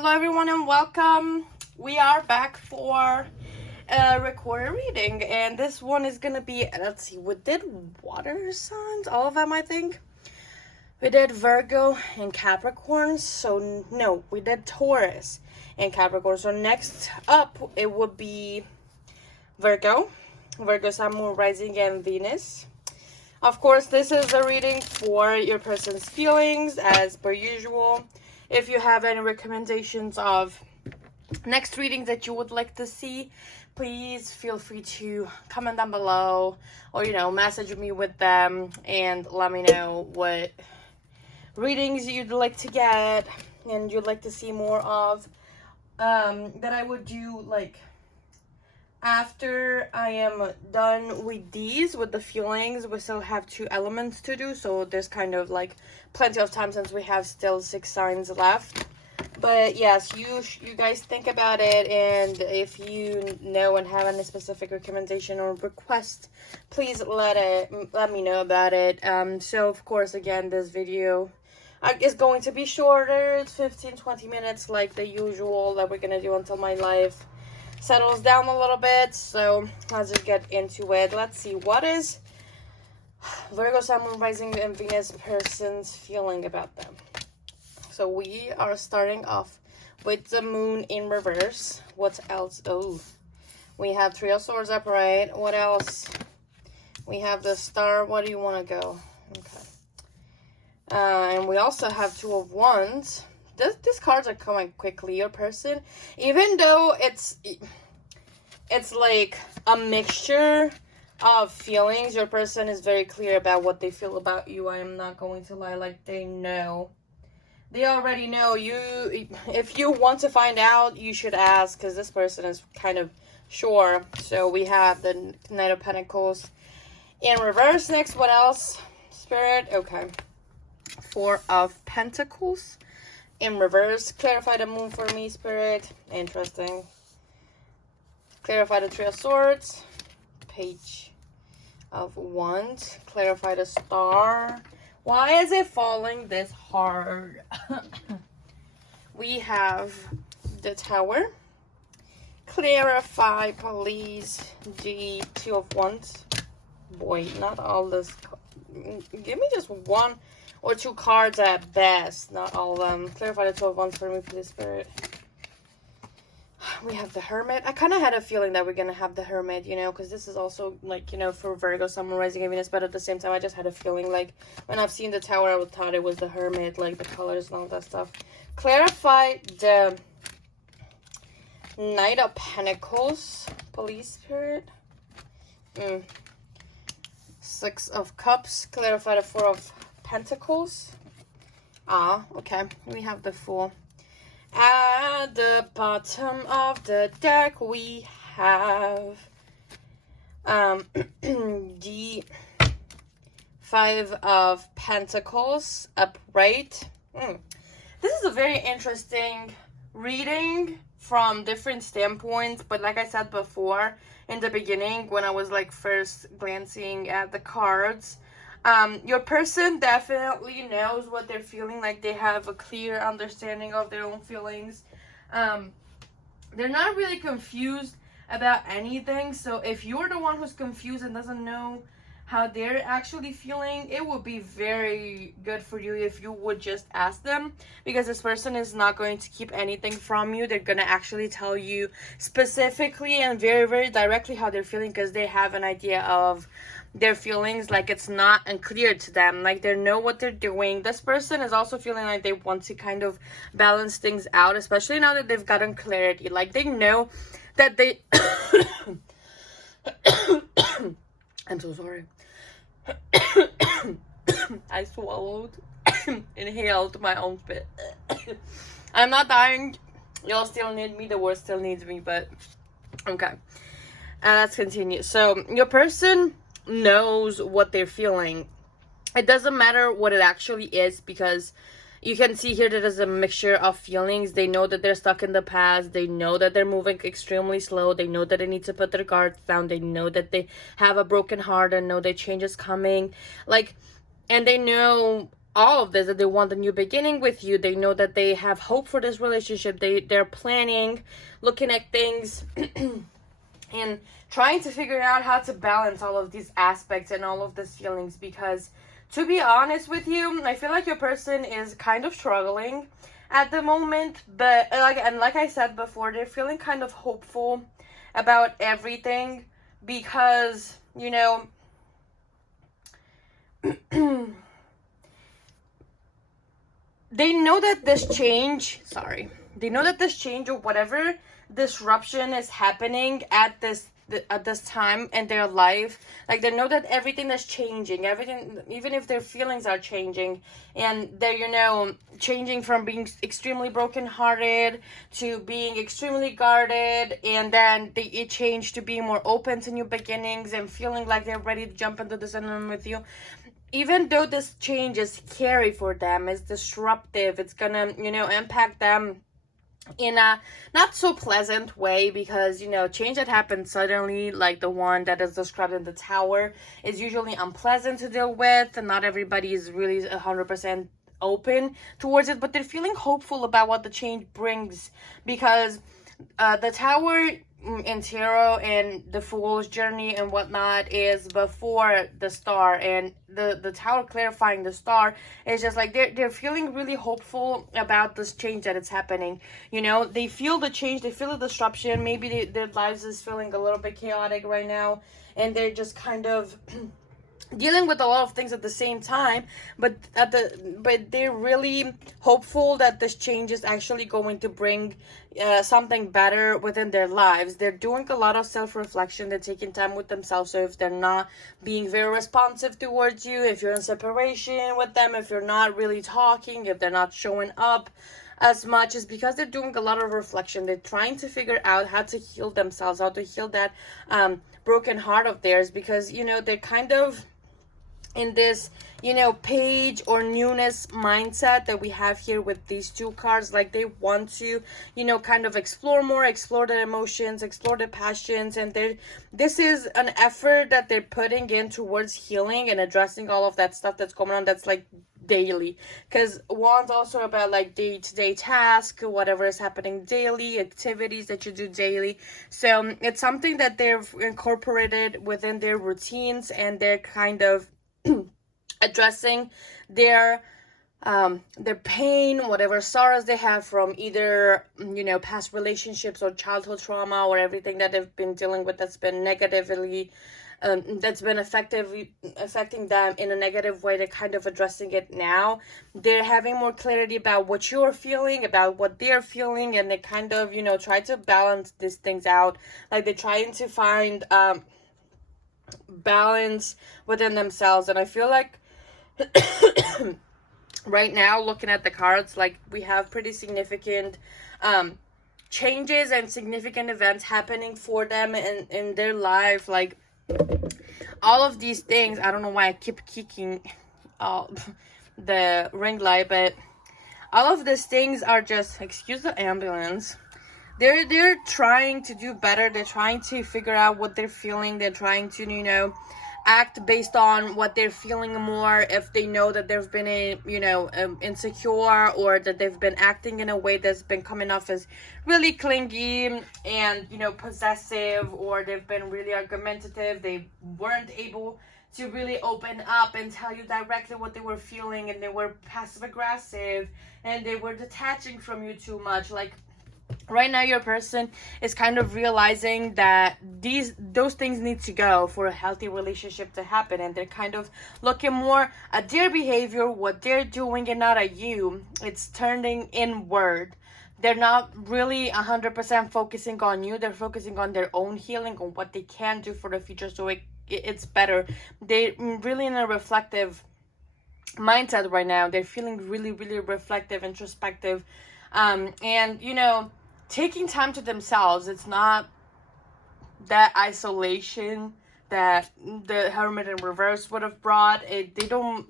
Hello everyone and welcome. We are back for a recorded reading, and this one is gonna be, let's see, we did water signs, all of them I think. We did Virgo and Capricorn, so no, we did Taurus and Capricorn. So next up it would be Virgo Sun, Moon, Rising, and Venus. Of course, this is a reading for your person's feelings as per usual. If you have any recommendations of next readings that you would like to see, please feel free to comment down below or, message me with them and let me know what readings you'd like to get and you'd like to see more of. That I would do after I am done with the feelings. We still have 2 elements to do, so there's kind of plenty of time since we have still 6 signs left. But yes, you guys think about it, and if you know and have any specific recommendation or request, please let me know about it. So of course, again, this video is going to be shorter. It's 15-20 minutes like the usual that we're gonna do until my life settles down a little bit. So let's just get into it. Let's see, what is Virgo, Sun, Moon, Rising, and Venus person's feeling about them? So we are starting off with the Moon in reverse. What else? Oh, we have 3 of Swords upright. What else? We have the Star. What do you want to go? Okay. And we also have 2 of Wands. These cards are coming quickly. Your person, even though it's like a mixture of feelings, your person is very clear about what they feel about you. I am not going to lie. They know. They already know you. If you want to find out, you should ask, because this person is kind of sure. So we have the Knight of Pentacles in reverse. Next, what else? Spirit. Okay. 4 of Pentacles in reverse. Clarify the Moon for me, Spirit. Interesting. Clarify the 3 of Swords. Page of Wands. Clarify the Star. Why is it falling this hard? We have the Tower. Clarify, please. The 2 of Wands. Boy, not all this. Give me just 1 or 2 cards at best, not all of them. Clarify the 2 of Wands for me, please, Spirit. We have the Hermit. I kind of had a feeling that we're going to have the Hermit, because this is also, for Virgo, Sun, Moon, Rising, and Venus. But at the same time, I just had a feeling, when I've seen the Tower, I thought it was the Hermit, the colors and all that stuff. Clarify the Knight of Pentacles, please, Spirit. 6 of Cups. Clarify the 4 of Pentacles. Okay. We have the Fool. At the bottom of the deck, we have the 5 of Pentacles upright. This is a very interesting reading from different standpoints, but like I said before in the beginning, when I was first glancing at the cards, your person definitely knows what they're feeling. They have a clear understanding of their own feelings. They're not really confused about anything. So if you're the one who's confused and doesn't know how they're actually feeling, it would be very good for you if you would just ask them, because this person is not going to keep anything from you. They're gonna actually tell you specifically and very, very directly how they're feeling, because they have an idea of their feelings. It's not unclear to them. They know what they're doing. This person is also feeling like they want to kind of balance things out, especially now that they've gotten clarity. They know that they I'm so sorry. I swallowed inhaled my own spit. I'm not dying. Y'all still need me. The world still needs me, but okay. Let's continue. So your person knows what they're feeling. It doesn't matter what it actually is, because you can see here that there's a mixture of feelings. They know that they're stuck in the past. They know that they're moving extremely slow. They know that they need to put their guards down. They know that they have a broken heart and know that change is coming. And they know all of this, that they want a new beginning with you. They know that they have hope for this relationship. They're planning, looking at things and trying to figure out how to balance all of these aspects and all of these feelings. Because to be honest with you, I feel like your person is kind of struggling at the moment, but like I said before, they're feeling kind of hopeful about everything, because you know they know that this change, or whatever disruption is happening at this time in their life, like they know that everything is changing, everything, even if their feelings are changing, and they're changing from being extremely brokenhearted to being extremely guarded, and then they change to being more open to new beginnings and feeling like they're ready to jump into this union with you. Even though this change is scary for them, it's disruptive, it's gonna, impact them in a not so pleasant way, because, change that happens suddenly, like the one that is described in the Tower, is usually unpleasant to deal with, and not everybody is really 100% open towards it, but they're feeling hopeful about what the change brings, because the Tower in tarot and the Fool's journey and whatnot is before the Star, and the Tower clarifying the Star is just like they're feeling really hopeful about this change that it's happening. They feel the change, they feel the disruption. Maybe their lives is feeling a little bit chaotic right now, and they're just kind of dealing with a lot of things at the same time, but they're really hopeful that this change is actually going to bring something better within their lives. They're doing a lot of self-reflection, they're taking time with themselves. So if they're not being very responsive towards you, if you're in separation with them, if you're not really talking, if they're not showing up as much, is because they're doing a lot of reflection. They're trying to figure out how to heal themselves, how to heal that broken heart of theirs, because they're kind of in this page or newness mindset that we have here with these two cards. Like they want to kind of explore more, explore their emotions, explore their passions, and this is an effort that they're putting in towards healing and addressing all of that stuff that's going on, that's like daily, because Wands also about like day-to-day task, whatever is happening daily, activities that you do daily. So it's something that they've incorporated within their routines, and they're kind of addressing their pain, whatever sorrows they have from either past relationships or childhood trauma, or everything that they've been dealing with that's been negatively that's been affecting them in a negative way. They're kind of addressing it now. They're having more clarity about what you're feeling, about what they're feeling, and they kind of try to balance these things out. Like they're trying to find balance within themselves. And I feel like right now, looking at the cards, like we have pretty significant changes and significant events happening for them in their life. Like all of these things, I don't know why I keep kicking the ring light, but all of these things are just, excuse the ambulance, they're trying to do better. They're trying to figure out what they're feeling. They're trying to act based on what they're feeling more. If they know that they've been insecure, or that they've been acting in a way that's been coming off as really clingy and possessive, or they've been really argumentative, they weren't able to really open up and tell you directly what they were feeling, and they were passive aggressive, and they were detaching from you too much. Like right now, your person is kind of realizing that those things need to go for a healthy relationship to happen, and they're kind of looking more at their behavior, what they're doing, and not at you. It's turning inward. They're not really 100% focusing on you. They're focusing on their own healing, on what they can do for the future, so it's better. They're really in a reflective mindset right now. They're feeling really, really reflective, introspective, and taking time to themselves. It's not that isolation that the Hermit in reverse would have brought. They don't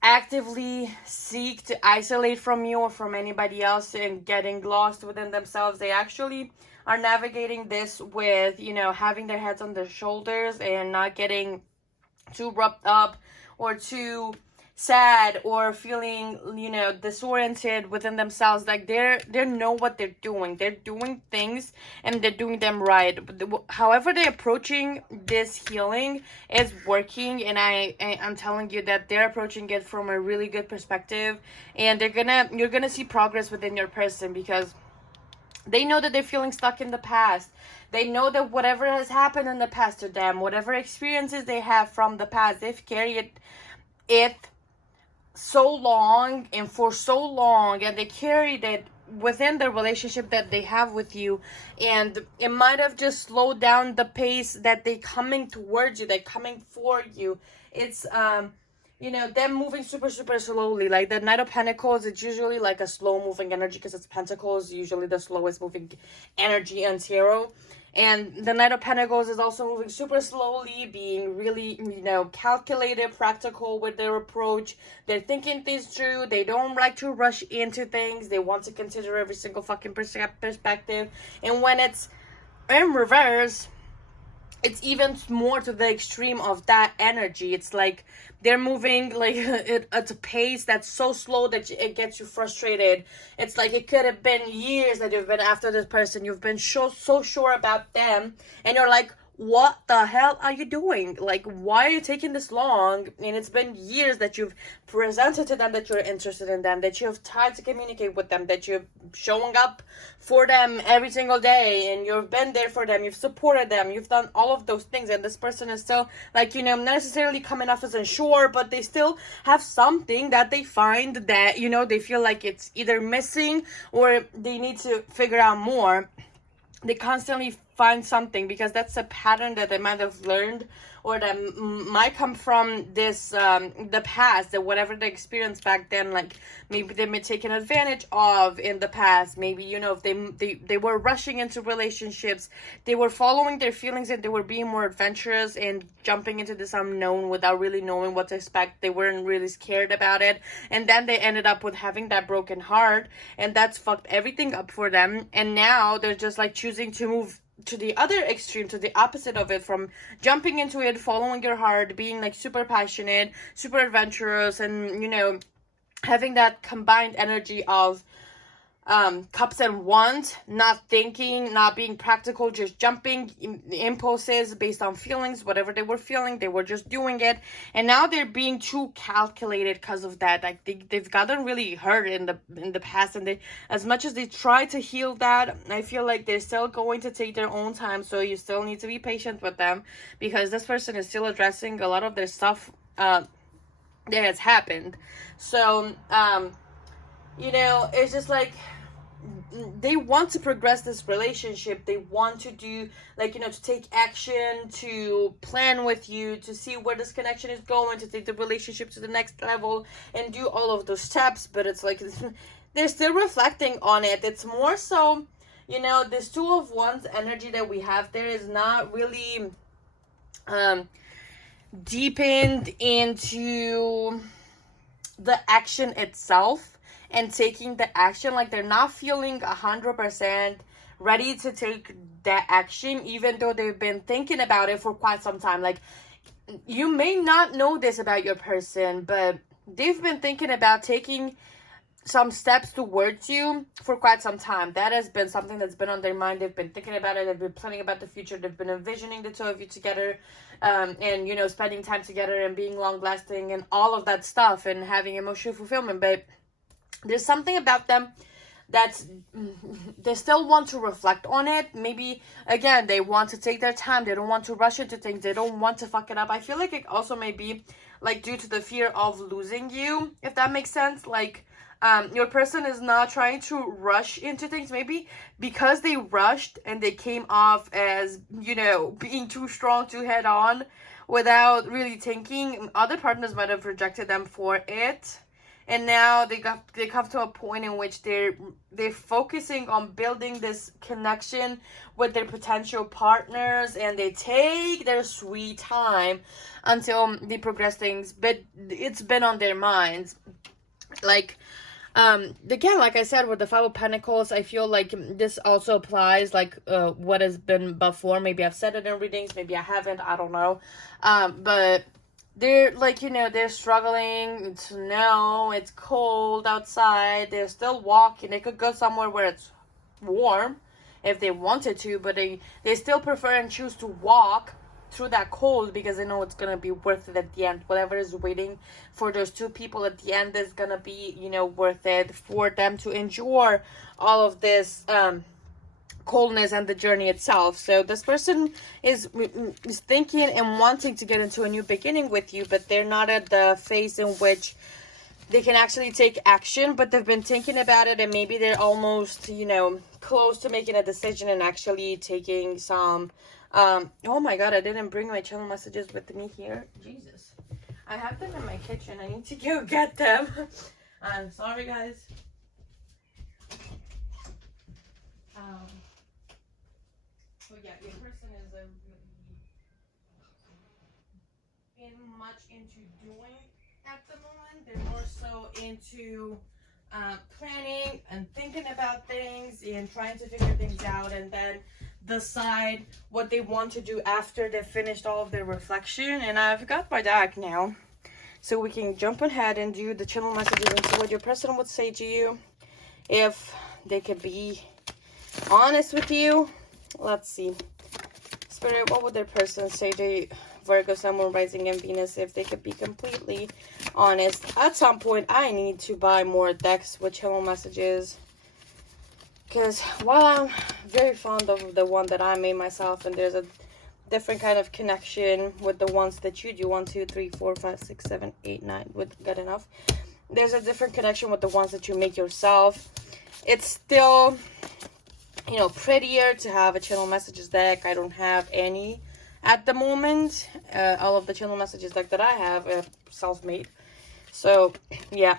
actively seek to isolate from you or from anybody else and getting lost within themselves. They actually are navigating this with, having their heads on their shoulders and not getting too wrapped up or too sad or feeling, disoriented within themselves. Like they know what they're doing. They're doing things and they're doing them right. However they're approaching this healing is working, and I'm telling you that they're approaching it from a really good perspective, and you're gonna see progress within your person, because they know that they're feeling stuck in the past. They know that whatever has happened in the past to them, whatever experiences they have from the past, they've carried it so long and for so long, and they carried it within the relationship that they have with you, and it might have just slowed down the pace that they coming towards you, they're coming for you. It's them moving super super slowly. Like the Knight of Pentacles, it's usually like a slow moving energy, because it's Pentacles, usually the slowest moving energy in tarot. And the Knight of Pentacles is also moving super slowly, being really, calculated, practical with their approach. They're thinking things through. They don't like to rush into things. They want to consider every single fucking perspective. And when it's in reverse, it's even more to the extreme of that energy. It's like they're moving like at a pace that's so slow that it gets you frustrated. It's like it could have been years that you've been after this person. You've been so sure about them, and you're like, what the hell are you doing? Like, why are you taking this long? And it's been years that you've presented to them that you're interested in them, that you have tried to communicate with them, that you're showing up for them every single day, and you've been there for them, you've supported them, you've done all of those things, and this person is still, like, not necessarily coming off as unsure, but they still have something that they find that, they feel like it's either missing or they need to figure out more. They constantly find something, because that's a pattern that they might have learned, or that might come from this the past, that whatever they experienced back then, like maybe they've been taken advantage of in the past. Maybe if they were rushing into relationships, they were following their feelings, and they were being more adventurous and jumping into this unknown without really knowing what to expect. They weren't really scared about it, and then they ended up with having that broken heart, and that's fucked everything up for them. And now they're just like choosing to move to the other extreme, to the opposite of it, from jumping into it, following your heart, being like super passionate, super adventurous, and having that combined energy of cups and wands, not thinking, not being practical, just jumping impulses based on feelings. Whatever they were feeling, they were just doing it, and now they're being too calculated because of that. Like they've gotten really hurt in the past, and they, as much as they try to heal that, I feel like they're still going to take their own time. So you still need to be patient with them, because this person is still addressing a lot of their stuff that has happened. So it's just like they want to progress this relationship. They want to do, like, to take action, to plan with you, to see where this connection is going, to take the relationship to the next level and do all of those steps. But it's like they're still reflecting on it. It's more so, this Two of Wands energy that we have there is not really deepened into the action itself and taking the action. Like they're not feeling 100% ready to take that action, even though they've been thinking about it for quite some time. Like, you may not know this about your person, but they've been thinking about taking some steps towards you for quite some time. That has been something that's been on their mind. They've been thinking about it. They've been planning about the future. They've been envisioning the two of you together, and spending time together and being long lasting and all of that stuff, and having emotional fulfillment. But there's something about them that's, they still want to reflect on it. Maybe, again, they want to take their time. They don't want to rush into things. They don't want to fuck it up. I feel like it also may be, like, due to the fear of losing you, if that makes sense. Like, your person is not trying to rush into things. Maybe because they rushed and they came off as, being too strong, too head on, without really thinking. Other partners might have rejected them for it. And now they come to a point in which they're focusing on building this connection with their potential partners, and they take their sweet time until they progress things. But it's been on their minds. Like, again, like I said, with the Five of Pentacles, I feel like this also applies, like, what has been before. Maybe I've said it in readings, maybe I haven't, I don't know. But they're like, you know, they're struggling. It's snow, it's cold outside. They're still walking. They could go somewhere where it's warm if they wanted to, but they still prefer and choose to walk through that cold because they know it's gonna be worth it at the end. Whatever is waiting for those two people at the end is gonna be, you know, worth it for them to endure all of this coldness and the journey itself. So this person is thinking and wanting to get into a new beginning with you, but they're not at the phase in which they can actually take action, but they've been thinking about it, and maybe they're almost, you know, close to making a decision and actually taking some oh my god, I didn't bring my channel messages with me here. Jesus, I have them in my kitchen. I need to go get them. I'm sorry, guys. So yeah, your person is much into doing at the moment. They're more so into planning and thinking about things and trying to figure things out, and then decide what they want to do after they've finished all of their reflection. And I've got my deck now, so we can jump ahead and do the channel messages and see what your person would say to you, if they could be honest with you. Let's see. Spirit, what would their person say to Virgo, Sun, Moon, Rising, and Venus if they could be completely honest? At some point, I need to buy more decks with channel messages, because while I'm very fond of the one that I made myself, and there's a different kind of connection with the ones that you do, 1, 2, 3, 4, 5, 6, 7, 8, 9, with good enough. There's a different connection with the ones that you make yourself. It's still, you know, prettier to have a channel messages deck. I don't have any at the moment. All of the channel messages deck that I have are self-made. So yeah,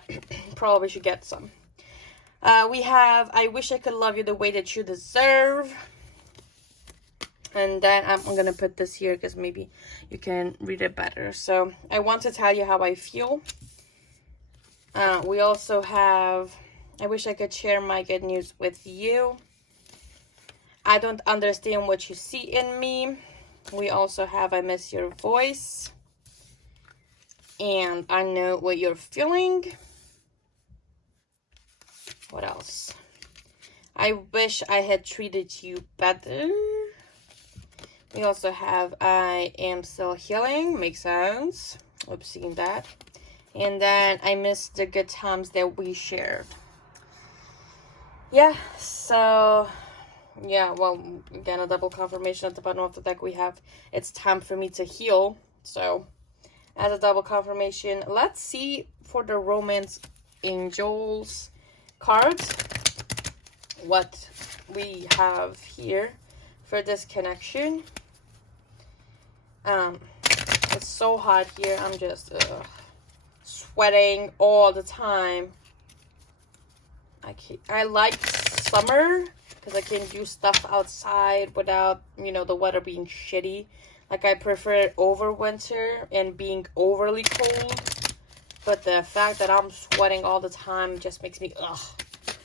probably should get some. We have, I wish I could love you the way that you deserve. And then I'm going to put this here because maybe you can read it better. So I want to tell you how I feel. We also have, I wish I could share my good news with you. I don't understand what you see in me. We also have, I miss your voice. And I know what you're feeling. What else? I wish I had treated you better. We also have, I am still healing. Makes sense. I've seen that. And then I miss the good times that we shared. Yeah, so yeah, well, again, a double confirmation at the bottom of the deck. We have, it's time for me to heal. So as a double confirmation, let's see for the romance angels cards what we have here for this connection. It's so hot here. I'm just sweating all the time. I like summer because I can do stuff outside without, you know, the weather being shitty. Like, I prefer it over winter and being overly cold. But the fact that I'm sweating all the time just makes me, ugh.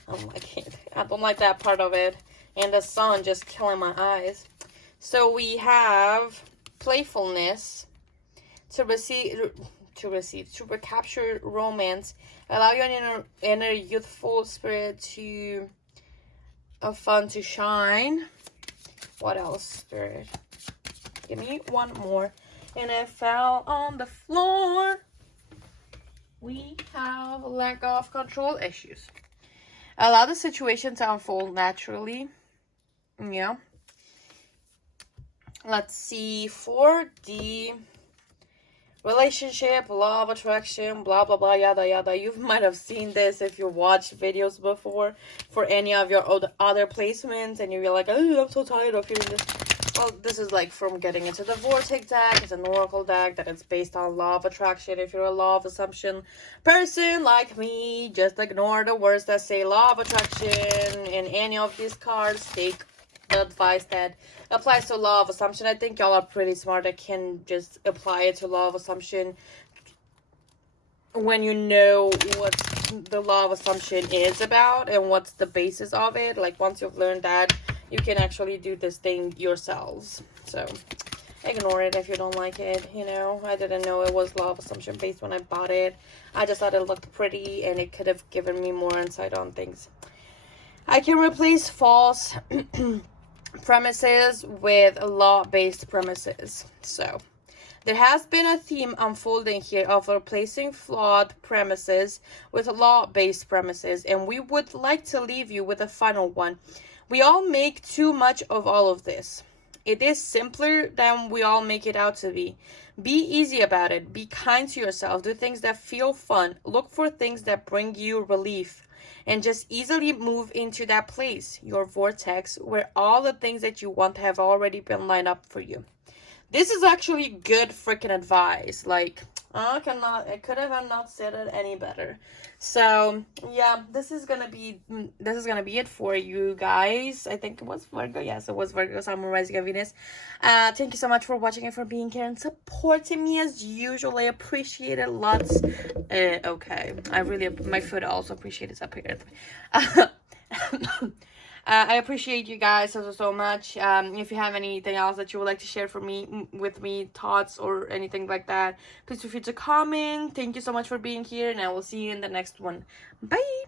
I don't like that part of it. And the sun just killing my eyes. So we have playfulness, to recapture romance, allow your inner youthful spirit to fun to shine. What else, Spirit? Give me one more. And it fell on the floor. We have lack of control issues. Allow the situation to unfold naturally. Yeah. Let's see, for the relationship, law of attraction, blah, blah, blah, yada, yada. You might have seen this if you watched videos before for any of your other placements, and you're like, oh, I'm so tired of hearing this. Well, this is like from getting into the Vortex deck. It's an oracle deck that it's based on law of attraction. If you're a law of assumption person like me, just ignore the words that say law of attraction in any of these cards. Take the advice that applies to law of assumption. I think y'all are pretty smart. I can just apply it to law of assumption when you know what the law of assumption is about and what's the basis of it. Like, once you've learned that, you can actually do this thing yourselves. So ignore it if you don't like it, you know. I didn't know it was law of assumption based when I bought it. I just thought it looked pretty and it could have given me more insight on things. I can replace false premises with law-based premises. So there has been a theme unfolding here of replacing flawed premises with law-based premises, and we would like to leave you with a final one. We all make too much of all of this. It is simpler than we all make it out to be. Be easy about it. Be kind to yourself. Do things that feel fun. Look for things that bring you relief. And just easily move into that place, your vortex, where all the things that you want have already been lined up for you. This is actually good freaking advice. Like, I could have not said it any better. So yeah, this is gonna be it for you guys. I think it was Virgo. Yes, it was Virgo Sun, rising of Venus. Thank you so much for watching and for being here and supporting me as usual. I appreciate it lots. Okay, my foot also appreciates up here. I appreciate you guys so much. If you have anything else that you would like to share with me, thoughts or anything like that, please feel free to comment. Thank you so much for being here, and I will see you in the next one. Bye.